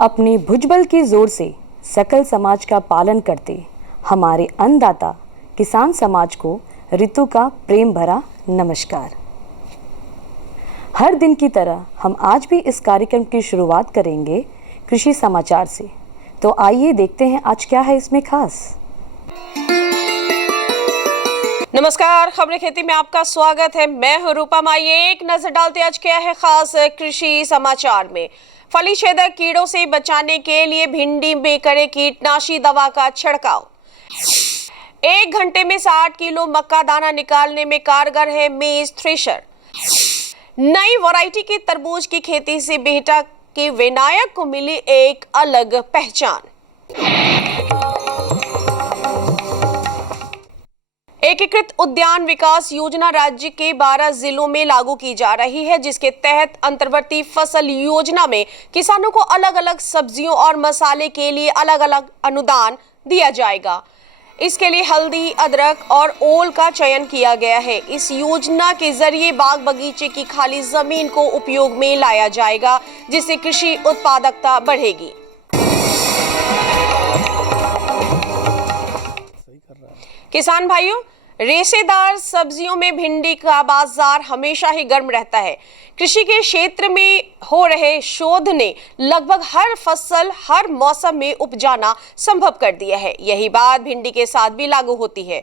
अपने भुजबल के जोर से सकल समाज का पालन करते हमारे अन्नदाता किसान समाज को ऋतु का प्रेम भरा नमस्कार। हर दिन की तरह हम आज भी इस कार्यक्रम की शुरुआत करेंगे कृषि समाचार से। तो आइए देखते हैं आज क्या है इसमें खास। नमस्कार, खबरें खेती में आपका स्वागत है। मैं हूं रूपम। आइए एक नजर डालते आज क्या है खास कृषि समाचार में। फली छेदक कीड़ों से बचाने के लिए भिंडी में करें कीटनाशी दवा का छिड़काव। 1 घंटे में 60 किलो मक्का दाना निकालने में कारगर है मेज थ्रेशर। नई वैरायटी की तरबूज की खेती से बेहटा के विनायक को मिली एक अलग पहचान। एकीकृत उद्यान विकास योजना राज्य के 12 जिलों में लागू की जा रही है, जिसके तहत अंतर्वर्ती फसल योजना में किसानों को अलग अलग सब्जियों और मसाले के लिए अलग अलग अनुदान दिया जाएगा। इसके लिए हल्दी, अदरक और ओल का चयन किया गया है। इस योजना के जरिए बाग बगीचे की खाली जमीन को उपयोग में लाया जाएगा, जिससे कृषि उत्पादकता बढ़ेगी। किसान भाइयों, रेशेदार सब्जियों में भिंडी का बाजार हमेशा ही गर्म रहता है। कृषि के क्षेत्र में हो रहे शोध ने लगभग हर फसल हर मौसम में उपजाना संभव कर दिया है। यही बात भिंडी के साथ भी लागू होती है।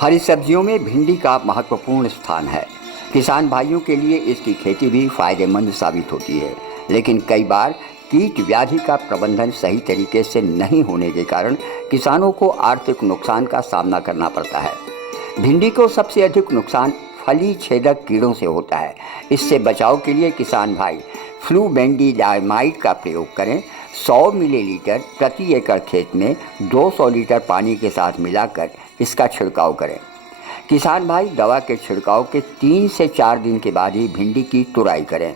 हरी सब्जियों में भिंडी का महत्वपूर्ण स्थान है। किसान भाइयों के लिए इसकी खेती भी फायदेमंद साबित होती है, लेकिन कई बार कीट व्याधि का प्रबंधन सही तरीके से नहीं होने के कारण किसानों को आर्थिक नुकसान का सामना करना पड़ता है। भिंडी को सबसे अधिक नुकसान फली छेदक कीड़ों से होता है। इससे बचाव के लिए किसान भाई फ्लूबेंडिजाइमाइड का प्रयोग करें। 100 मिलीलीटर प्रति एकड़ खेत में 200 लीटर पानी के साथ मिलाकर इसका छिड़काव करें। किसान भाई दवा के छिड़काव के 3 से 4 दिन के बाद ही भिंडी की तुड़ाई करें।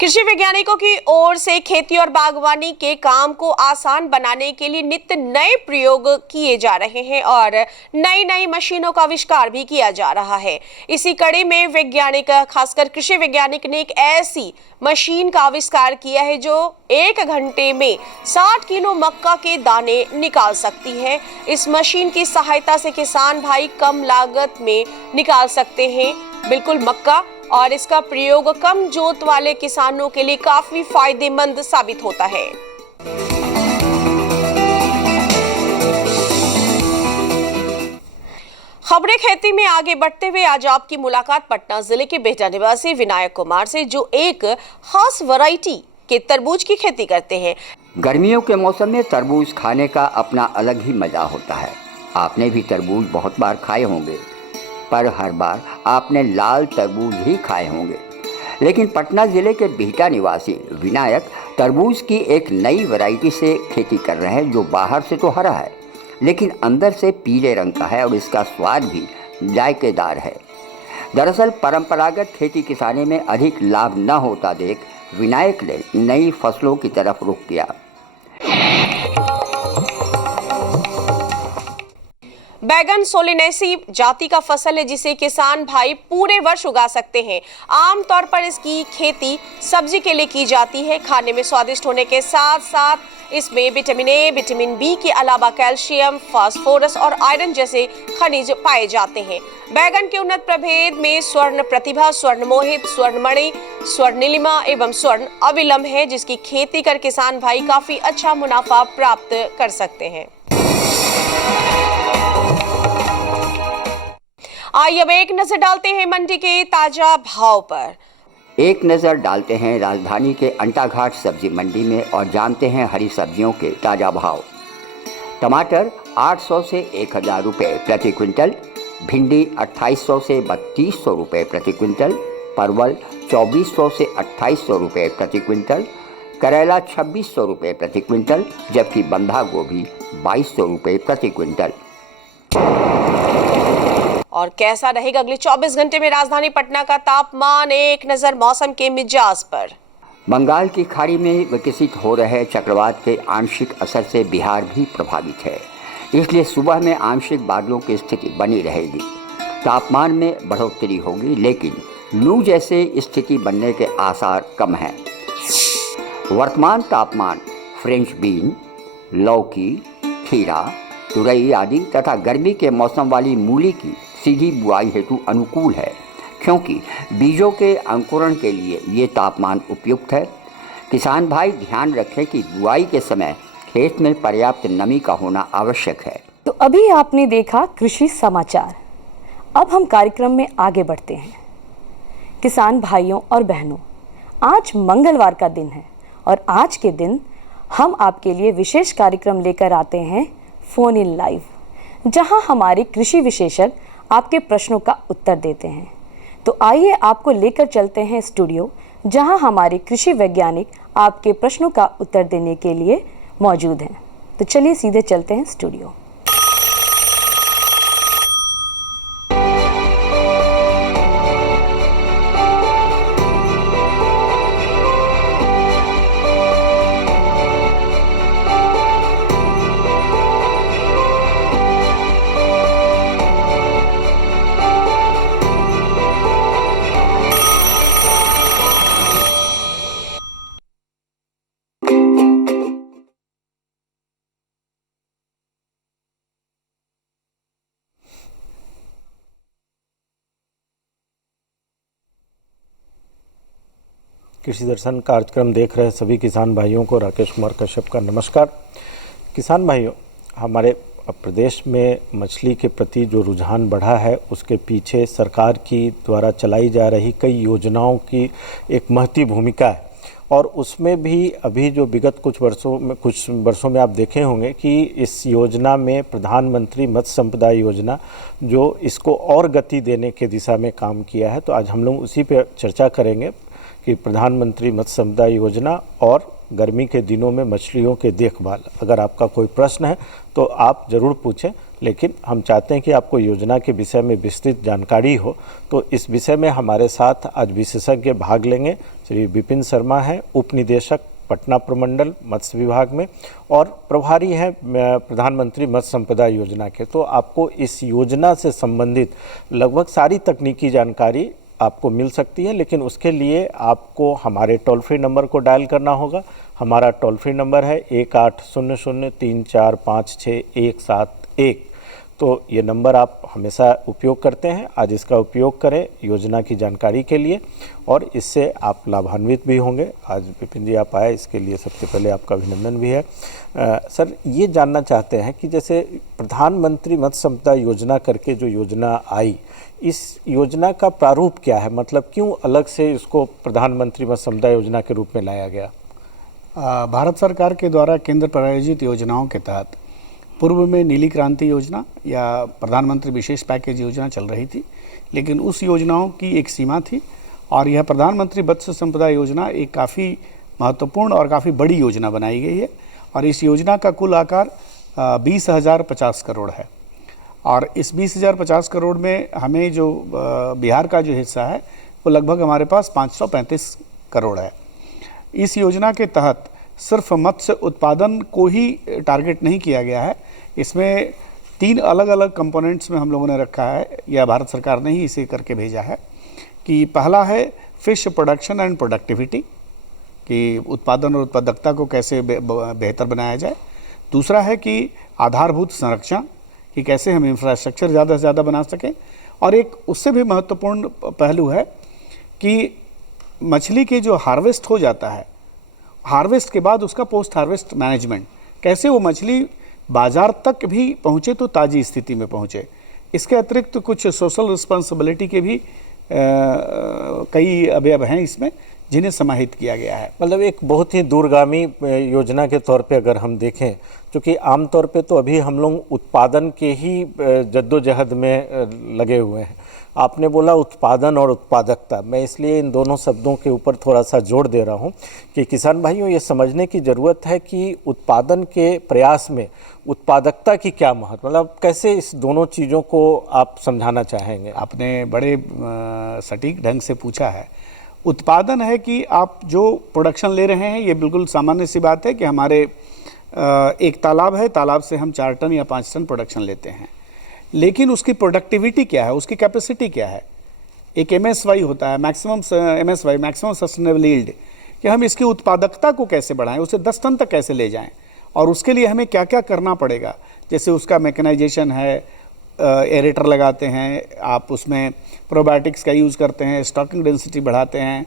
कृषि वैज्ञानिकों की ओर से खेती और बागवानी के काम को आसान बनाने के लिए नित्य नए प्रयोग किए जा रहे हैं और नई नई मशीनों का आविष्कार भी किया जा रहा है। इसी कड़ी में वैज्ञानिक, खासकर कृषि वैज्ञानिक ने एक ऐसी मशीन का आविष्कार किया है जो 1 घंटे में 60 किलो मक्का के दाने निकाल सकती है। इस मशीन की सहायता से किसान भाई कम लागत में निकाल सकते हैं बिल्कुल मक्का, और इसका प्रयोग कम जोत वाले किसानों के लिए काफी फायदेमंद साबित होता है। खबरें खेती में आगे बढ़ते हुए आज आपकी मुलाकात पटना जिले के बेहटा निवासी विनायक कुमार से, जो एक खास वैरायटी के तरबूज की खेती करते हैं। गर्मियों के मौसम में तरबूज खाने का अपना अलग ही मजा होता है। आपने भी तरबूज बहुत बार खाए होंगे, पर हर बार आपने लाल तरबूज ही खाए होंगे। लेकिन पटना ज़िले के बिहटा निवासी विनायक तरबूज की एक नई वैरायटी से खेती कर रहे हैं, जो बाहर से तो हरा है लेकिन अंदर से पीले रंग का है और इसका स्वाद भी जायकेदार है। दरअसल परंपरागत खेती किसानी में अधिक लाभ न होता देख विनायक ने नई फसलों की तरफ रुख किया। बैगन सोलेनेसी जाति का फसल है, जिसे किसान भाई पूरे वर्ष उगा सकते हैं। आमतौर पर इसकी खेती सब्जी के लिए की जाती है। खाने में स्वादिष्ट होने के साथ साथ इसमें विटामिन ए, विटामिन बी के अलावा कैल्शियम, फास्फोरस और आयरन जैसे खनिज पाए जाते हैं। बैगन के उन्नत प्रभेद में स्वर्ण प्रतिभा, स्वर्ण मोहित, स्वर्णमणि, स्वर्ण नीलिमा एवं स्वर्ण अविलंब है, जिसकी खेती कर किसान भाई काफी अच्छा मुनाफा प्राप्त कर सकते हैं। आइए अब एक नजर डालते हैं मंडी के ताजा भाव पर। एक नज़र डालते हैं राजधानी के अंटाघाट सब्जी मंडी में और जानते हैं हरी सब्जियों के ताज़ा भाव। टमाटर 800 से 1000 रुपये प्रति क्विंटल, भिंडी 2800 से 3200 रुपये प्रति क्विंटल, परवल 2400 से 2800 रुपये प्रति क्विंटल, करेला 2600 रुपये प्रति क्विंटल, जबकि बंधा गोभी 2200 रुपये प्रति क्विंटल। और कैसा रहेगा अगले 24 घंटे में राजधानी पटना का तापमान, एक नजर मौसम के मिजाज पर। बंगाल की खाड़ी में विकसित हो रहे चक्रवात के आंशिक असर से बिहार भी प्रभावित है, इसलिए सुबह में आंशिक बादलों की स्थिति बनी रहेगी। तापमान में बढ़ोतरी होगी, लेकिन लू जैसे स्थिति बनने के आसार कम हैं। वर्तमान तापमान फ्रेंच बीन, लौकी, खीरा, तुरई आदि तथा गर्मी के मौसम वाली मूली की सीधी बुआई हेतु अनुकूल है, क्योंकि बीजों के अंकुरण के लिए ये तापमान उपयुक्त है। किसान भाई ध्यान रखें कि बुआई के समय खेत में पर्याप्त नमी का होना आवश्यक है। तो अभी आपने देखा कृषि समाचार। अब हम कार्यक्रम में आगे बढ़ते हैं। किसान भाइयों और बहनों, आज मंगलवार का दिन है और आज के दिन हम आपके लिए विशेष कार्यक्रम लेकर आते हैं फोन इन लाइव, जहां हमारे कृषि विशेषज्ञ आपके प्रश्नों का उत्तर देते हैं। तो आइए आपको लेकर चलते हैं स्टूडियो, जहां हमारे कृषि वैज्ञानिक आपके प्रश्नों का उत्तर देने के लिए मौजूद हैं। तो चलिए सीधे चलते हैं स्टूडियो। कृषि दर्शन कार्यक्रम देख रहे सभी किसान भाइयों को राकेश कुमार कश्यप का नमस्कार। किसान भाइयों, हमारे प्रदेश में मछली के प्रति जो रुझान बढ़ा है, उसके पीछे सरकार की द्वारा चलाई जा रही कई योजनाओं की एक महती भूमिका है। और उसमें भी अभी जो विगत कुछ वर्षों में आप देखे होंगे कि इस योजना में प्रधानमंत्री मत्स्य संपदा योजना जो इसको और गति देने के दिशा में काम किया है। तो आज हम लोग उसी पे चर्चा करेंगे कि प्रधानमंत्री मत्स्य संपदा योजना और गर्मी के दिनों में मछलियों के देखभाल। अगर आपका कोई प्रश्न है तो आप ज़रूर पूछें, लेकिन हम चाहते हैं कि आपको योजना के विषय में विस्तृत जानकारी हो। तो इस विषय में हमारे साथ आज विशेषज्ञ भाग लेंगे। श्री विपिन शर्मा हैं, उप निदेशक पटना प्रमंडल मत्स्य विभाग में और प्रभारी हैं प्रधानमंत्री मत्स्य संपदा योजना के। तो आपको इस योजना से संबंधित लगभग सारी तकनीकी जानकारी आपको मिल सकती है, लेकिन उसके लिए आपको हमारे टोल फ्री नंबर को डायल करना होगा। हमारा टोल फ्री नंबर है 1800-3456-171। तो ये नंबर आप हमेशा उपयोग करते हैं, आज इसका उपयोग करें योजना की जानकारी के लिए और इससे आप लाभान्वित भी होंगे। आज विपिन जी आप आए, इसके लिए सबसे पहले आपका अभिनंदन भी है। सर, ये जानना चाहते हैं कि जैसे प्रधानमंत्री मत्स्य संपदा योजना करके जो योजना आई, इस योजना का प्रारूप क्या है? मतलब क्यों अलग से इसको प्रधानमंत्री मत्स्य संपदा योजना के रूप में लाया गया? भारत सरकार के द्वारा केंद्र प्रायोजित योजनाओं के तहत पूर्व में नीली क्रांति योजना या प्रधानमंत्री विशेष पैकेज योजना चल रही थी, लेकिन उस योजनाओं की एक सीमा थी और यह प्रधानमंत्री मत्स्य संपदा योजना एक काफ़ी महत्वपूर्ण और काफ़ी बड़ी योजना बनाई गई है। और इस योजना का कुल आकार 20,050 करोड़ है और इस 20,050 करोड़ में हमें जो बिहार का जो हिस्सा है वो लगभग हमारे पास 535 करोड़ है। इस योजना के तहत सिर्फ मत्स्य उत्पादन को ही टारगेट नहीं किया गया है, इसमें 3 अलग अलग कंपोनेंट्स में हम लोगों ने रखा है, या भारत सरकार ने ही इसे करके भेजा है। कि पहला है फिश प्रोडक्शन एंड प्रोडक्टिविटी, कि उत्पादन और उत्पादकता को कैसे बेहतर बनाया जाए। दूसरा है कि आधारभूत संरक्षण, कि कैसे हम इंफ्रास्ट्रक्चर ज़्यादा से ज़्यादा बना सकें। और एक उससे भी महत्वपूर्ण पहलू है कि मछली के जो हार्वेस्ट हो जाता है, हार्वेस्ट के बाद उसका पोस्ट हार्वेस्ट मैनेजमेंट, कैसे वो मछली बाज़ार तक भी पहुँचे तो ताज़ी स्थिति में पहुँचे। इसके अतिरिक्त तो कुछ सोशल रिस्पॉन्सिबिलिटी के भी कई अवयव हैं इसमें जिन्हें समाहित किया गया है। मतलब एक बहुत ही दूरगामी योजना के तौर पे अगर हम देखें, क्योंकि आमतौर पे तो अभी हम लोग उत्पादन के ही जद्दोजहद में लगे हुए हैं। आपने बोला उत्पादन और उत्पादकता, मैं इसलिए इन दोनों शब्दों के ऊपर थोड़ा सा जोर दे रहा हूं कि किसान भाइयों ये समझने की ज़रूरत है कि उत्पादन के प्रयास में उत्पादकता की क्या महत्व, मतलब कैसे इस दोनों चीज़ों को आप समझाना चाहेंगे? आपने बड़े सटीक ढंग से पूछा है। उत्पादन है कि आप जो प्रोडक्शन ले रहे हैं, ये बिल्कुल सामान्य सी बात है कि हमारे एक तालाब है, तालाब से हम 4 टन या 5 टन प्रोडक्शन लेते हैं, लेकिन उसकी प्रोडक्टिविटी क्या है, उसकी कैपेसिटी क्या है, एक MSY होता है, maximum MSY, maximum sustainable yield, कि हम इसकी उत्पादकता को कैसे बढ़ाएं, उसे 10 टन तक कैसे ले जाएं, और उसके लिए हमें क्या क्या करना पड़ेगा। जैसे उसका मैकेनाइजेशन है, एरेटर लगाते हैं आप, उसमें प्रोबायोटिक्स का यूज़ करते हैं, स्टॉकिंग डेंसिटी बढ़ाते हैं,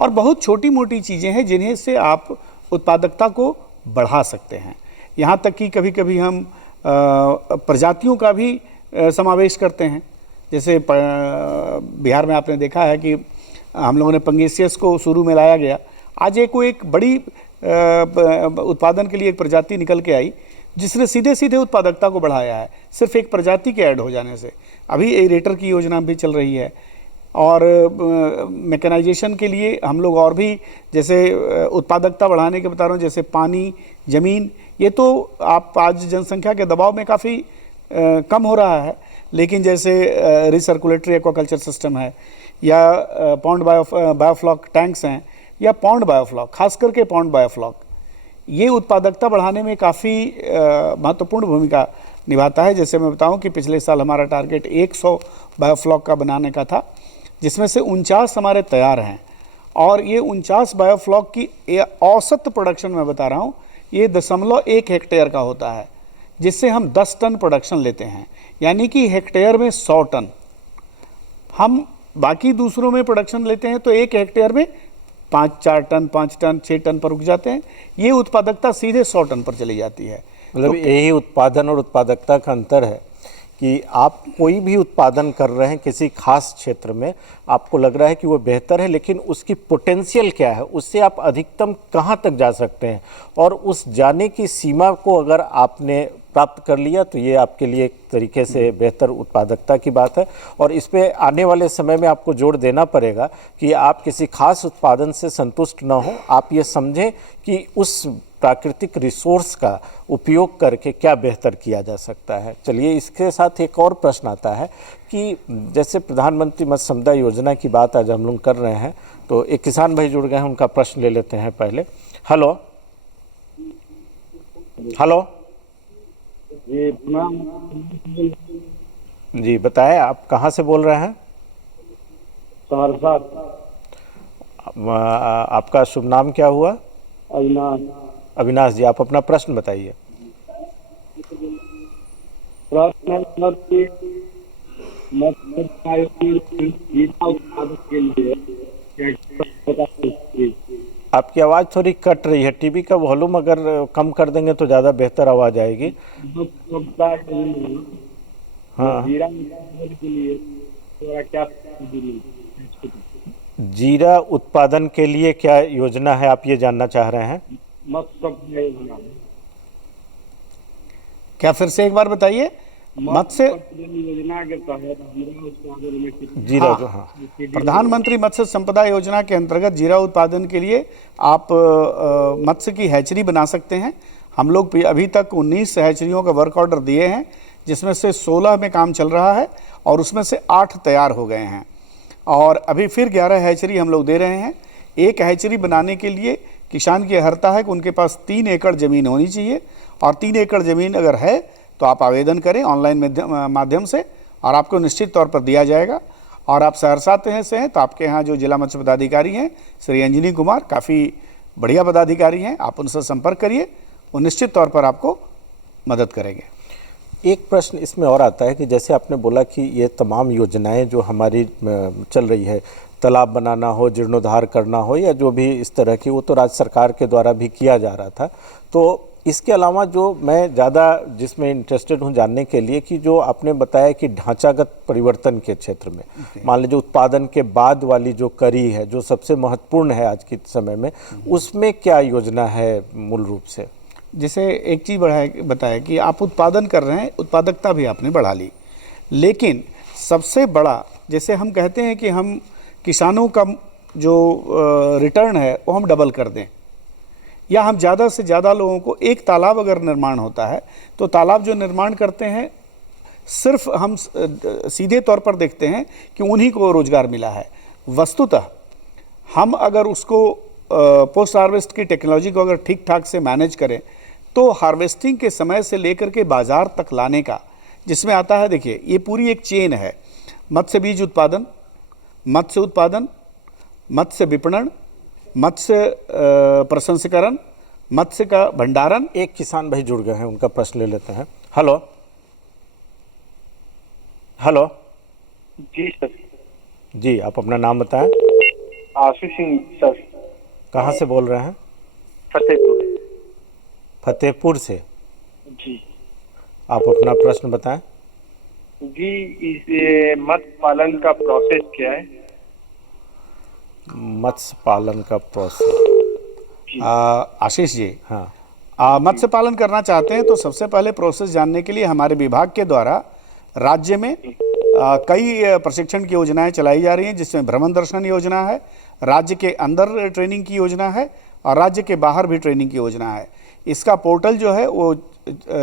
और बहुत छोटी मोटी चीज़ें हैं जिन्हें से आप उत्पादकता को बढ़ा सकते हैं। यहाँ तक कि कभी कभी हम प्रजातियों का भी समावेश करते हैं। जैसे बिहार में आपने देखा है कि हम लोगों ने पंगेसियस को शुरू में लाया गया, आज एक बड़ी उत्पादन के लिए एक प्रजाति निकल के आई जिसने सीधे सीधे उत्पादकता को बढ़ाया है, सिर्फ एक प्रजाति के ऐड हो जाने से। अभी एरेटर की योजना भी चल रही है, और मैकेनाइजेशन के लिए हम लोग और भी, जैसे उत्पादकता बढ़ाने के बता रहा हूँ, जैसे पानी, ज़मीन, ये तो आप आज जनसंख्या के दबाव में काफ़ी कम हो रहा है, लेकिन जैसे रिसर्कुलेटरी एक्वाकल्चर सिस्टम है, या पॉन्ड बायोफ्लॉक टैंक्स हैं, या पॉन्ड बायोफ्लॉक, खास करके पॉन्ड बायोफ्लॉक, ये उत्पादकता बढ़ाने में काफ़ी महत्वपूर्ण भूमिका निभाता है। जैसे मैं बताऊं कि पिछले साल हमारा टारगेट 100 बायोफ्लॉक का बनाने का था, जिसमें से 49 हमारे तैयार हैं, और ये 49 बायोफ्लॉक की औसत प्रोडक्शन मैं बता रहा हूँ, ये 0.1 हेक्टेयर का होता है, जिससे हम 10 टन प्रोडक्शन लेते हैं, यानी कि हेक्टेयर में 100 टन। हम बाकी दूसरों में प्रोडक्शन लेते हैं तो 1 हेक्टेयर में 4 टन, 5 टन, 6 टन पर रुक जाते हैं। ये उत्पादकता सीधे 100 टन पर चली जाती है। मतलब यही उत्पादन और उत्पादकता का अंतर है कि आप कोई भी उत्पादन कर रहे हैं किसी खास क्षेत्र में, आपको लग रहा है कि वो बेहतर है, लेकिन उसकी पोटेंशियल क्या है, उससे आप अधिकतम कहाँ तक जा सकते हैं, और उस जाने की सीमा को अगर आपने प्राप्त कर लिया तो ये आपके लिए एक तरीके से बेहतर उत्पादकता की बात है। और इस पे आने वाले समय में आपको जोर देना पड़ेगा कि आप किसी खास उत्पादन से संतुष्ट न हो, आप ये समझें कि उस प्राकृतिक रिसोर्स का उपयोग करके क्या बेहतर किया जा सकता है। चलिए, इसके साथ एक और प्रश्न आता है कि जैसे प्रधानमंत्री मत्स्य संपदा योजना की बात आज हम लोग कर रहे हैं, तो एक किसान भाई जुड़ गए हैं, उनका प्रश्न ले लेते हैं पहले। हेलो हेलो जी, बताएं आप कहाँ से बोल रहे हैं? सहरसा। आपका शुभ नाम क्या हुआ? अविनाश। अविनाश जी, आप अपना प्रश्न बताइए। प्रश्न के लिए आपकी आवाज़ थोड़ी कट रही है, टीवी का वॉल्यूम अगर कम कर देंगे तो ज़्यादा बेहतर आवाज़ आएगी। हाँ, जीरा उत्पादन के लिए क्या योजना है, आप ये जानना चाह रहे हैं? क्या फिर से एक बार बताइए? मत्स्य योजना के तहत जीरा हाँ, जो हाँ प्रधानमंत्री मत्स्य संपदा योजना के अंतर्गत जीरा उत्पादन के लिए आप मत्स्य की हैचरी बना सकते हैं। हम लोग अभी तक 19 हैचरियों का वर्क ऑर्डर दिए हैं, जिसमें से 16 में काम चल रहा है और उसमें से 8 तैयार हो गए हैं, और अभी फिर 11 हैचरी हम लोग दे रहे हैं। एक हैचरी बनाने के लिए किसान की अहर्ता है कि उनके पास 3 एकड़ ज़मीन होनी चाहिए, और 3 एकड़ ज़मीन अगर है तो आप आवेदन करें ऑनलाइन माध्यम से, और आपको निश्चित तौर पर दिया जाएगा। और आप सहरसा से हैं तो आपके यहाँ जो जिला मत्स्य पदाधिकारी हैं श्री अंजनी कुमार, काफ़ी बढ़िया पदाधिकारी हैं, आप उनसे संपर्क करिए, वो निश्चित तौर पर आपको मदद करेंगे। एक प्रश्न इसमें और आता है कि जैसे आपने बोला कि ये तमाम योजनाएं जो हमारी चल रही है, तालाब बनाना हो, जीर्णोद्धार करना हो, या जो भी इस तरह की, वो तो राज्य सरकार के द्वारा भी किया जा रहा था। तो इसके अलावा जो मैं ज़्यादा जिसमें इंटरेस्टेड हूँ जानने के लिए, कि जो आपने बताया कि ढांचागत परिवर्तन के क्षेत्र में, मान लीजिए उत्पादन के बाद वाली जो कड़ी है, जो सबसे महत्वपूर्ण है आज के समय में, उसमें क्या योजना है मूल रूप से? जैसे एक चीज़ बताया कि आप उत्पादन कर रहे हैं, उत्पादकता भी आपने बढ़ा ली, लेकिन सबसे बड़ा, जैसे हम कहते हैं कि हम किसानों का जो रिटर्न है वो हम डबल कर दें, या हम ज़्यादा से ज़्यादा लोगों को, एक तालाब अगर निर्माण होता है तो तालाब जो निर्माण करते हैं, सिर्फ हम सीधे तौर पर देखते हैं कि उन्हीं को रोज़गार मिला है। वस्तुतः हम अगर उसको पोस्ट हार्वेस्ट की टेक्नोलॉजी को अगर ठीक ठाक से मैनेज करें तो हार्वेस्टिंग के समय से लेकर के बाज़ार तक लाने का, जिसमें आता है, देखिए ये पूरी एक चेन है, मत्स्य बीज उत्पादन, मत्स्य उत्पादन, मत्स्य विपणन, मत्स्य प्रसंस्करण, मत्स्य का भंडारण। एक किसान भाई जुड़ गए हैं, उनका प्रश्न ले लेते हैं। हेलो हेलो जी सर। जी, आप अपना नाम बताएं। आशीष सिंह सर। कहाँ से बोल रहे हैं? फतेहपुर। फतेहपुर से। जी आप अपना प्रश्न बताएं। जी, इस मत्स्य पालन का प्रोसेस क्या है? मत्स्य पालन का प्रोसेस। आशीष जी, हाँ, मत्स्य पालन करना चाहते हैं तो सबसे पहले प्रोसेस जानने के लिए हमारे विभाग के द्वारा राज्य में कई प्रशिक्षण की योजनाएं चलाई जा रही हैं, जिसमें भ्रमण दर्शन योजना है, राज्य के अंदर ट्रेनिंग की योजना है और राज्य के बाहर भी ट्रेनिंग की योजना है। इसका पोर्टल जो है वो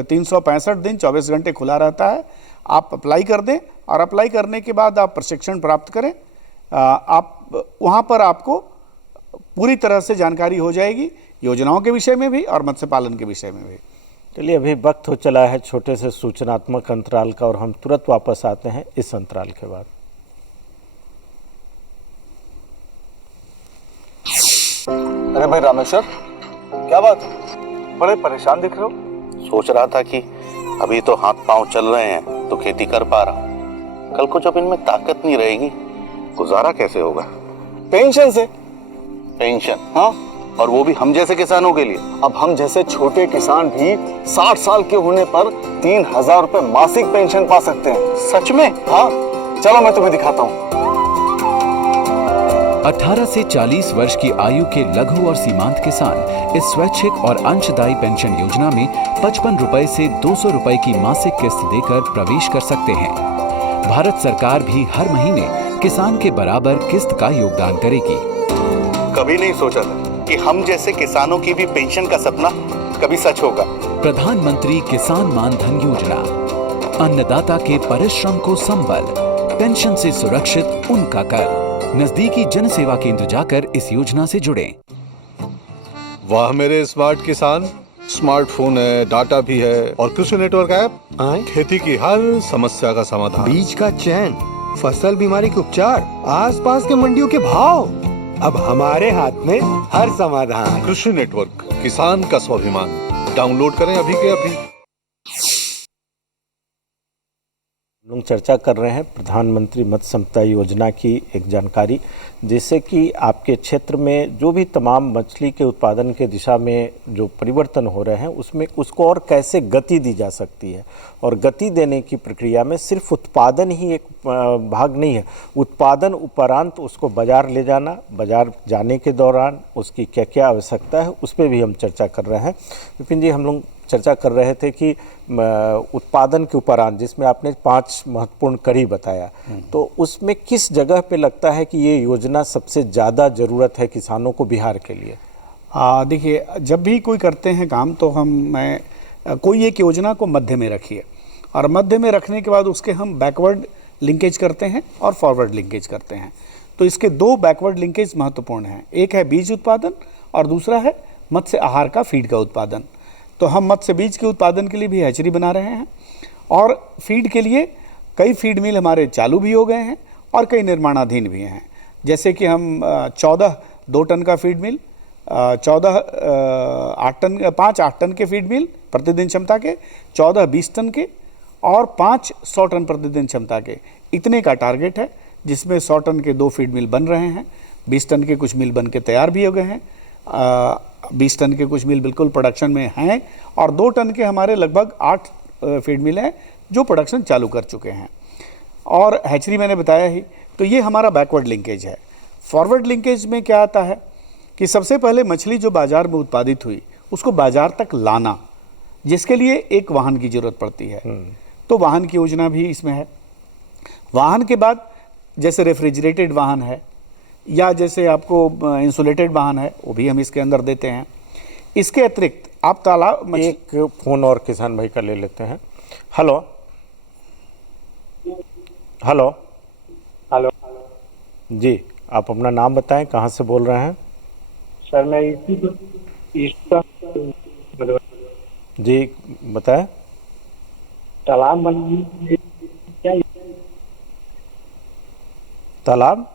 365 दिन 24 घंटे खुला रहता है। आप अप्लाई कर दें और अप्लाई करने के बाद आप प्रशिक्षण प्राप्त करें। आप वहाँ पर आपको पूरी तरह से जानकारी हो जाएगी, योजनाओं के विषय में भी और मत्स्य पालन के विषय में भी। चलिए, अभी वक्त हो चला है छोटे से सूचनात्मक अंतराल का और हम तुरंत वापस आते हैं इस अंतराल के बाद। अरे भाई रामेश्वर, क्या बात है? बड़े परेशान दिख रहे हो। सोच रहा था कि अभी तो हाथ पांव चल रहे हैं तो खेती कर पा रहा हूं, कल को जब इनमें ताकत नहीं रहेगी गुजारा कैसे होगा? पेंशन से। पेंशन? हाँ, और वो भी हम जैसे किसानों के लिए। अब हम जैसे छोटे किसान भी 60 साल के होने पर 3000 रुपए मासिक पेंशन पा सकते हैं। सच में? हाँ, चलो मैं तुम्हें दिखाता हूँ। 18 से 40 वर्ष की आयु के लघु और सीमांत किसान इस स्वैच्छिक और अंशदायी पेंशन योजना में 55 रुपए से 200 रुपए की मासिक किस्त देकर प्रवेश कर सकते हैं। भारत सरकार भी हर महीने किसान के बराबर किस्त का योगदान करेगी। कभी नहीं सोचा था कि हम जैसे किसानों की भी पेंशन का सपना कभी सच होगा। प्रधानमंत्री किसान मान धन योजना, अन्नदाता के परिश्रम को संबल, पेंशन से सुरक्षित उनका कर। नजदीकी जन सेवा केंद्र जाकर इस योजना से जुड़ें। वाह मेरे स्मार्ट किसान, स्मार्टफोन है, डाटा भी है और कृषि नेटवर्क ऐप खेती की हर समस्या का समाधान। बीज का चयन, फसल बीमारी के उपचार, आसपास के मंडियों के भाव, अब हमारे हाथ में हर समाधान। कृषि नेटवर्क, किसान का स्वाभिमान। डाउनलोड करें अभी के अभी। हम लोग चर्चा कर रहे हैं प्रधानमंत्री मत्स्य संपदा योजना की एक जानकारी, जिससे कि आपके क्षेत्र में जो भी तमाम मछली के उत्पादन के दिशा में जो परिवर्तन हो रहे हैं उसमें उसको और कैसे गति दी जा सकती है। और गति देने की प्रक्रिया में सिर्फ उत्पादन ही एक भाग नहीं है, उत्पादन उपरांत उसको बाज़ार ले जाना, बाज़ार जाने के दौरान उसकी क्या क्या आवश्यकता है उस पर भी हम चर्चा कर रहे हैं। विपिन जी, हम लोग चर्चा कर रहे थे कि उत्पादन के उपरांत, जिसमें आपने 5 महत्वपूर्ण कड़ी बताया, तो उसमें किस जगह पे लगता है कि ये योजना सबसे ज़्यादा ज़रूरत है किसानों को बिहार के लिए? देखिए, जब भी कोई करते हैं काम तो कोई एक योजना को मध्य में रखिए और मध्य में रखने के बाद उसके हम बैकवर्ड लिंकेज करते हैं और फॉरवर्ड लिंकेज करते हैं। तो इसके 2 बैकवर्ड लिंकेज महत्वपूर्ण हैं, एक है बीज उत्पादन और दूसरा है मत्स्य आहार का फीड का उत्पादन। तो हम मत्स्य बीज के उत्पादन के लिए भी हैचरी बना रहे हैं और फीड के लिए कई फीड मिल हमारे चालू भी हो गए हैं और कई निर्माणाधीन भी हैं। जैसे कि हम 14 2 टन का फीड मिल, 5 8 टन के फीड मिल प्रतिदिन क्षमता के, 14 20 टन के और 5 100 टन प्रतिदिन क्षमता के, इतने का टारगेट है, जिसमें 100 टन के 2 फीड मिल बन रहे हैं, 20 टन के कुछ मिल बन के तैयार भी हो गए हैं, 20 टन के कुछ मिल बिल्कुल प्रोडक्शन में हैं और 2 टन के हमारे लगभग 8 फीड मिल हैं जो प्रोडक्शन चालू कर चुके हैं। और हैचरी मैंने बताया ही, तो ये हमारा बैकवर्ड लिंकेज है। फॉरवर्ड लिंकेज में क्या आता है कि सबसे पहले मछली जो बाज़ार में उत्पादित हुई उसको बाज़ार तक लाना, जिसके लिए एक वाहन की ज़रूरत पड़ती है, तो वाहन की योजना भी इसमें है। वाहन के बाद जैसे रेफ्रिजरेटेड वाहन है या जैसे आपको इंसुलेटेड वाहन है, वो भी हम इसके अंदर देते हैं। इसके अतिरिक्त आप तालाब, एक फ़ोन और किसान भाई का ले लेते हैं। हेलो हेलो हेलो जी, आप अपना नाम बताएं, कहाँ से बोल रहे हैं? सर मैं जी बताएं। तालाब बनाने तालाब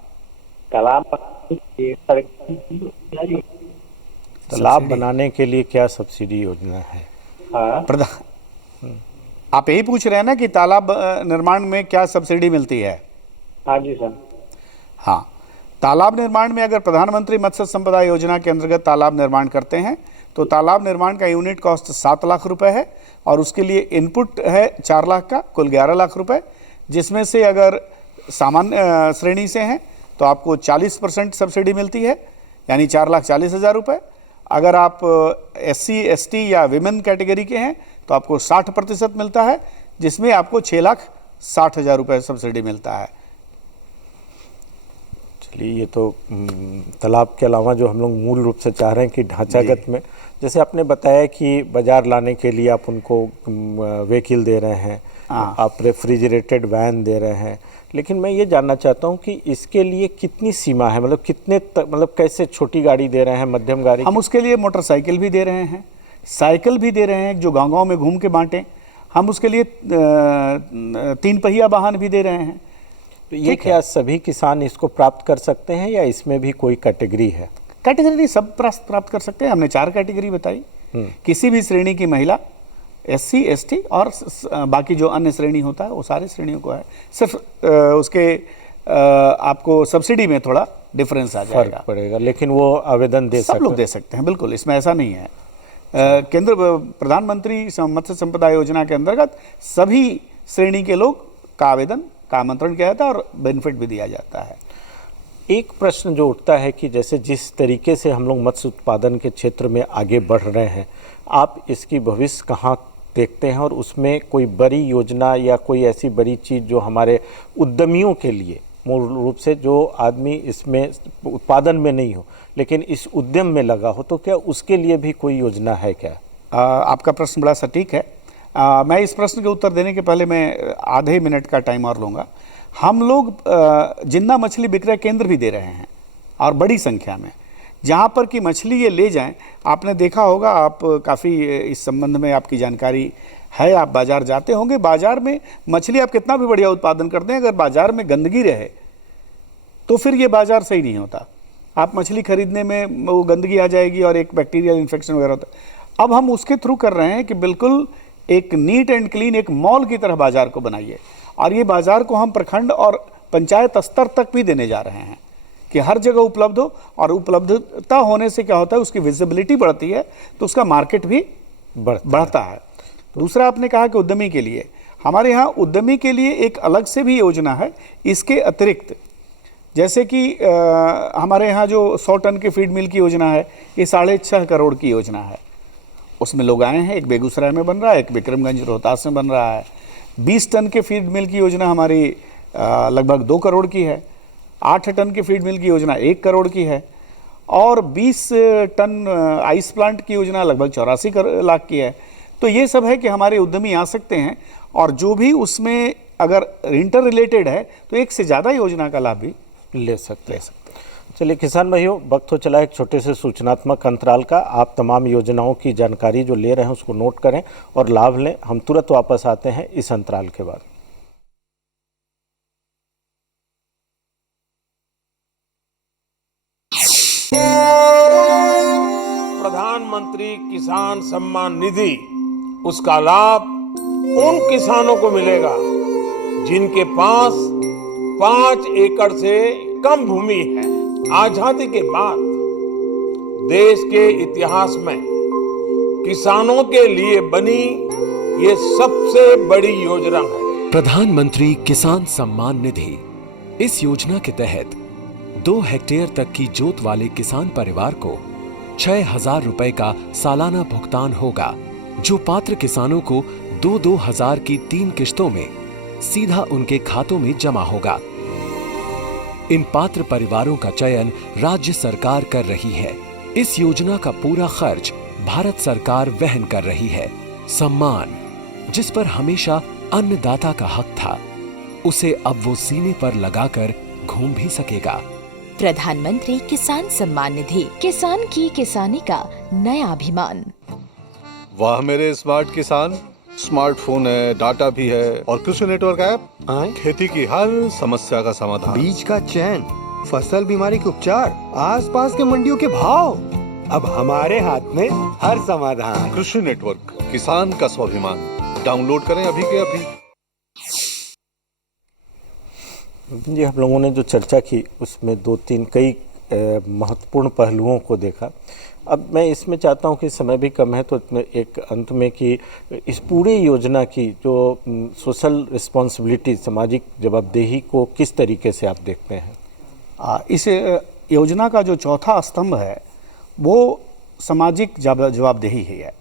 तालाब तालाब बनाने के लिए क्या सब्सिडी योजना है? प्रधान, आप यही पूछ रहे हैं ना कि तालाब निर्माण में क्या सब्सिडी मिलती है? हाँ जी सर। हाँ, तालाब निर्माण में अगर प्रधानमंत्री मत्स्य संपदा योजना के अंतर्गत तालाब निर्माण करते हैं तो तालाब निर्माण का यूनिट कॉस्ट 7 लाख रुपए है और उसके लिए इनपुट है 4 लाख का, कुल 11 लाख रुपए, जिसमें से अगर सामान्य श्रेणी से हैं तो आपको 40% सब्सिडी मिलती है, यानी 4,40,000 रुपये। अगर आप SC ST या विमेन कैटेगरी के हैं तो आपको 60% मिलता है, जिसमें आपको 6,60,000 रुपये सब्सिडी मिलता है। चलिए, ये तो तालाब के अलावा जो हम लोग मूल रूप से चाह रहे हैं कि ढांचागत में, जैसे आपने बताया कि बाजार लाने के लिए आप उनको व्हीकल दे रहे हैं, आप रेफ्रिजरेटेड वैन दे रहे हैं, लेकिन मैं ये जानना चाहता हूँ कि इसके लिए कितनी सीमा है, मतलब कितने मतलब कैसे छोटी गाड़ी दे रहे हैं, मध्यम गाड़ी? हम उसके लिए मोटरसाइकिल भी दे रहे हैं, साइकिल भी दे रहे हैं जो गांव-गांव में घूम के बांटें। हम उसके लिए 3 पहिया वाहन भी दे रहे हैं। तो ये क्या सभी किसान इसको प्राप्त कर सकते हैं या इसमें भी कोई कैटेगरी है? कैटेगरी सब प्राप्त कर सकते हैं। हमने 4 कैटेगरी बताई। किसी भी श्रेणी की महिला, SC ST और बाकी जो अन्य श्रेणी होता है वो सारे श्रेणियों को है। सिर्फ उसके आपको सब्सिडी में थोड़ा डिफरेंस आ जाएगा, फर्क पड़ेगा, लेकिन वो आवेदन दे सकते हैं, सब लोग दे सकते हैं। बिल्कुल, इसमें ऐसा नहीं है। केंद्र प्रधानमंत्री मत्स्य संपदा योजना के अंतर्गत सभी श्रेणी के लोग का आवेदन का आमंत्रण किया जाता है और बेनिफिट भी दिया जाता है। एक प्रश्न जो उठता है कि जैसे जिस तरीके से हम लोग मत्स्य उत्पादन के क्षेत्र में आगे बढ़ रहे हैं, आप इसकी भविष्य कहाँ देखते हैं और उसमें कोई बड़ी योजना या कोई ऐसी बड़ी चीज़ जो हमारे उद्यमियों के लिए, मूल रूप से जो आदमी इसमें उत्पादन में नहीं हो लेकिन इस उद्यम में लगा हो, तो क्या उसके लिए भी कोई योजना है क्या? आपका प्रश्न बड़ा सटीक है। मैं इस प्रश्न के उत्तर देने के पहले मैं आधे मिनट का टाइम और लूँगा। हम लोग जिन्ना मछली विक्रय केंद्र भी दे रहे हैं और बड़ी संख्या में, जहाँ पर कि मछली ये ले जाएं। आपने देखा होगा, आप काफ़ी इस संबंध में आपकी जानकारी है, आप बाज़ार जाते होंगे। बाज़ार में मछली आप कितना भी बढ़िया उत्पादन करते हैं, अगर बाज़ार में गंदगी रहे तो फिर ये बाज़ार सही नहीं होता। आप मछली खरीदने में वो गंदगी आ जाएगी और एक बैक्टीरियल इन्फेक्शन वगैरह होता है। अब हम उसके थ्रू कर रहे हैं कि बिल्कुल एक नीट एंड क्लीन एक मॉल की तरह बाज़ार को बनाइए, और ये बाज़ार को हम प्रखंड और पंचायत स्तर तक भी देने जा रहे हैं कि हर जगह उपलब्ध हो। और उपलब्धता होने से क्या होता है, उसकी विजिबिलिटी बढ़ती है, तो उसका मार्केट भी बढ़ता है। दूसरा, आपने कहा कि उद्यमी के लिए, हमारे यहाँ उद्यमी के लिए एक अलग से भी योजना है। इसके अतिरिक्त जैसे कि हमारे यहाँ जो 100 टन के फीड मिल की योजना है, ये 6.5 करोड़ की योजना है। उसमें लोग आए हैं, एक बेगूसराय में बन रहा है, एक विक्रमगंज रोहतास में बन रहा है। 20 टन के फीड मिल की योजना हमारी लगभग 2 करोड़ की है। 8 टन के फीड मिल की योजना 1 करोड़ की है, और 20 टन आइस प्लांट की योजना लगभग 84 लाख की है। तो ये सब है कि हमारे उद्यमी आ सकते हैं, और जो भी उसमें अगर इंटर रिलेटेड है तो एक से ज़्यादा योजना का लाभ भी ले सकते हैं। चलिए किसान भाइयों, वक्त हो चला एक छोटे से सूचनात्मक अंतराल का। आप तमाम योजनाओं की जानकारी जो ले रहे हैं उसको नोट करें और लाभ लें। हम तुरंत वापस आते हैं इस अंतराल के बाद। प्रधानमंत्री किसान सम्मान निधि, उसका लाभ उन किसानों को मिलेगा जिनके पास 5 एकड़ से कम भूमि है। आजादी के बाद देश के इतिहास में किसानों के लिए बनी ये सबसे बड़ी योजना है प्रधानमंत्री किसान सम्मान निधि। इस योजना के तहत 2 हेक्टेयर तक की जोत वाले किसान परिवार को 6,000 रुपए का सालाना भुगतान होगा, जो पात्र किसानों को 2-2 हजार की 3 किश्तों में सीधा उनके खातों में जमा होगा। इन पात्र परिवारों का चयन राज्य सरकार कर रही है। इस योजना का पूरा खर्च भारत सरकार वहन कर रही है। सम्मान, जिस पर हमेशा अन्नदाता का हक था, उसे अब वो सीने पर लगाकर घूम भी सकेगा। प्रधानमंत्री किसान सम्मान निधि, किसान की किसानी का नया अभिमान। वाह मेरे स्मार्ट किसान, स्मार्टफोन है, डाटा भी है और कृषि नेटवर्क ऐप खेती की हर समस्या का समाधान। बीज का चयन फसल बीमारी के उपचार, आसपास के मंडियों के भाव, अब हमारे हाथ में हर समाधान। कृषि नेटवर्क, किसान का स्वाभिमान। डाउनलोड करें अभी के अभी। जी, हम लोगों ने जो चर्चा की उसमें दो तीन कई महत्वपूर्ण पहलुओं को देखा। अब मैं इसमें चाहता हूं कि समय भी कम है, तो एक अंत में कि इस पूरे योजना की जो सोशल रिस्पॉन्सिबिलिटी, सामाजिक जवाबदेही को किस तरीके से आप देखते हैं? इस योजना का जो चौथा स्तंभ है वो सामाजिक जवाबदेही है।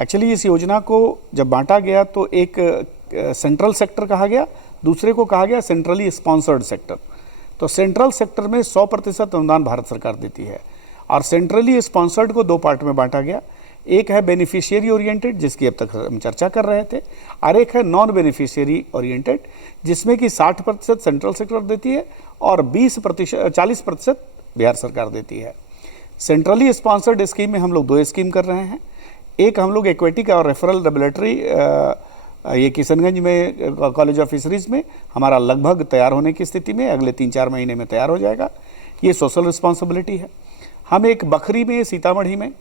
एक्चुअली इस योजना को जब बांटा गया तो एक सेंट्रल सेक्टर कहा गया, दूसरे को कहा गया सेंट्रली स्पॉन्सर्ड सेक्टर। तो सेंट्रल सेक्टर में 100% अनुदान भारत सरकार देती है और सेंट्रली स्पॉन्सर्ड को दो पार्ट में बांटा गया। एक है बेनिफिशियरी ओरिएंटेड, जिसकी अब तक हम चर्चा कर रहे थे, और एक है नॉन बेनिफिशियरी ओरिएंटेड, जिसमें कि 60% सेंट्रल सेक्टर देती है और 40% बिहार सरकार देती है। सेंट्रली स्पॉन्सर्ड स्कीम में हम लोग दो स्कीम कर रहे हैं। एक हम लोग एक्वेटिक और रेफरल लेबोरेटरी, ये किशनगंज में कॉलेज ऑफ फिशरीज में हमारा लगभग तैयार होने की स्थिति में, अगले 3-4 महीने में तैयार हो जाएगा। ये सोशल रिस्पॉन्सिबिलिटी है। हम एक बखरी में, सीतामढ़ी में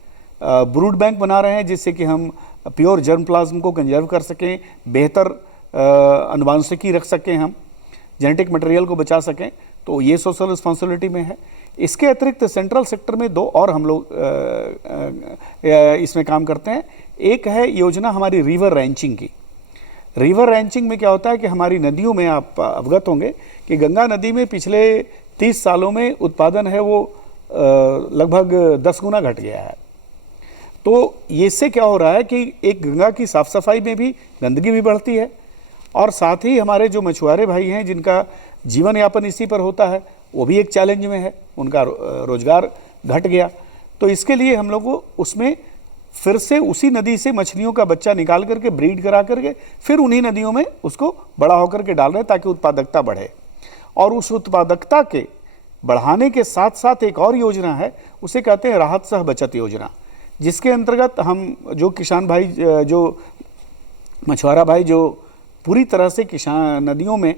ब्रूड बैंक बना रहे हैं, जिससे कि हम प्योर जर्म प्लाज्म को कंजर्व कर सकें, बेहतर अनुवांशिकी रख सकें, हम जेनेटिक मटेरियल को बचा सकें। तो ये सोशल रिस्पॉन्सिबिलिटी में है। इसके अतिरिक्त सेंट्रल सेक्टर में दो और हम लोग इसमें काम करते हैं। एक है योजना हमारी रिवर रैंचिंग की। रिवर रैंचिंग में क्या होता है कि हमारी नदियों में, आप अवगत होंगे कि गंगा नदी में पिछले 30 सालों में उत्पादन है वो लगभग 10 गुना घट गया है। तो इससे क्या हो रहा है कि एक गंगा की साफ सफाई में भी गंदगी भी बढ़ती है और साथ ही हमारे जो मछुआरे भाई हैं जिनका जीवन यापन इसी पर होता है, वो भी एक चैलेंज में है, उनका रोजगार घट गया। तो इसके लिए हम लोग को उसमें फिर से उसी नदी से मछलियों का बच्चा निकाल करके ब्रीड करा करके फिर उन्हीं नदियों में उसको बड़ा होकर के डाल रहे हैं ताकि उत्पादकता बढ़े। और उस उत्पादकता के बढ़ाने के साथ साथ एक और योजना है, उसे कहते हैं राहत सह बचत योजना, जिसके अंतर्गत हम जो किसान भाई, जो मछुआरा भाई जो पूरी तरह से किसान नदियों में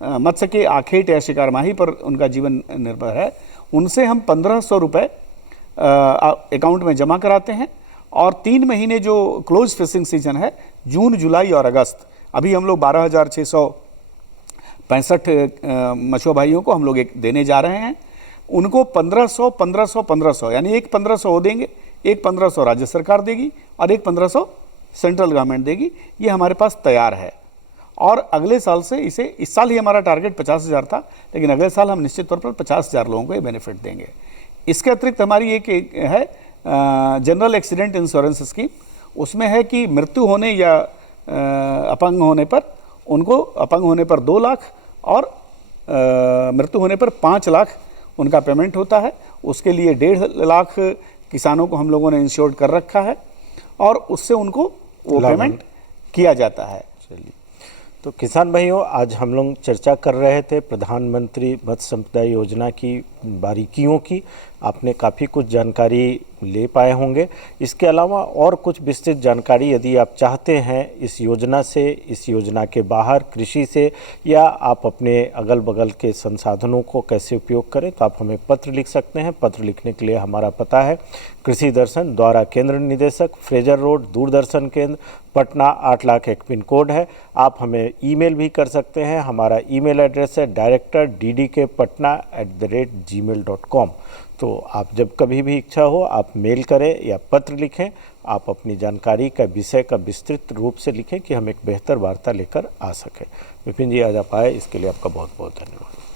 मत्स्य के आखेट या शिकारमाही पर उनका जीवन निर्भर है, उनसे हम 1500 रुपये अकाउंट में जमा कराते हैं। और 3 महीने जो क्लोज फिशिंग सीजन है, जून, जुलाई और अगस्त, अभी हम लोग 12,665 मछुआ भाइयों को हम लोग एक देने जा रहे हैं। उनको 1500 यानी एक 1500 वो देंगे, एक 1500 राज्य सरकार देगी और एक 1500 सेंट्रल गवर्नमेंट देगी। ये हमारे पास तैयार है और अगले साल से इस साल ही हमारा टारगेट 50,000 था, लेकिन अगले साल हम निश्चित तौर पर 50,000 लोगों को ये बेनिफिट देंगे। इसके अतिरिक्त हमारी एक है जनरल एक्सीडेंट इंश्योरेंस स्कीम। उसमें है कि मृत्यु होने या अपंग होने पर, उनको अपंग होने पर 2 लाख और मृत्यु होने पर 5 लाख उनका पेमेंट होता है। उसके लिए 1.5 लाख किसानों को हम लोगों ने इंश्योर्ड कर रखा है और उससे उनको वो पेमेंट किया जाता है। चलिए, तो किसान भाइयों, आज हम लोग चर्चा कर रहे थे प्रधानमंत्री मत्स्य संपदा योजना की बारीकियों की। आपने काफ़ी कुछ जानकारी ले पाए होंगे। इसके अलावा और कुछ विस्तृत जानकारी यदि आप चाहते हैं इस योजना से, इस योजना के बाहर कृषि से, या आप अपने अगल बगल के संसाधनों को कैसे उपयोग करें, तो आप हमें पत्र लिख सकते हैं। पत्र लिखने के लिए हमारा पता है कृषि दर्शन, द्वारा केंद्र निदेशक, फ्रेजर रोड, दूरदर्शन केंद्र, पटना 8,00,001 पिन कोड है। आप हमें ईमेल भी कर सकते हैं। हमारा ईमेल एड्रेस है director.ddkpatna@gmail.com। तो आप जब कभी भी इच्छा हो आप मेल करें या पत्र लिखें। आप अपनी जानकारी का विषय का विस्तृत रूप से लिखें कि हम एक बेहतर वार्ता लेकर आ सकें। विपिन जी, आज आप आए, इसके लिए आपका बहुत बहुत धन्यवाद।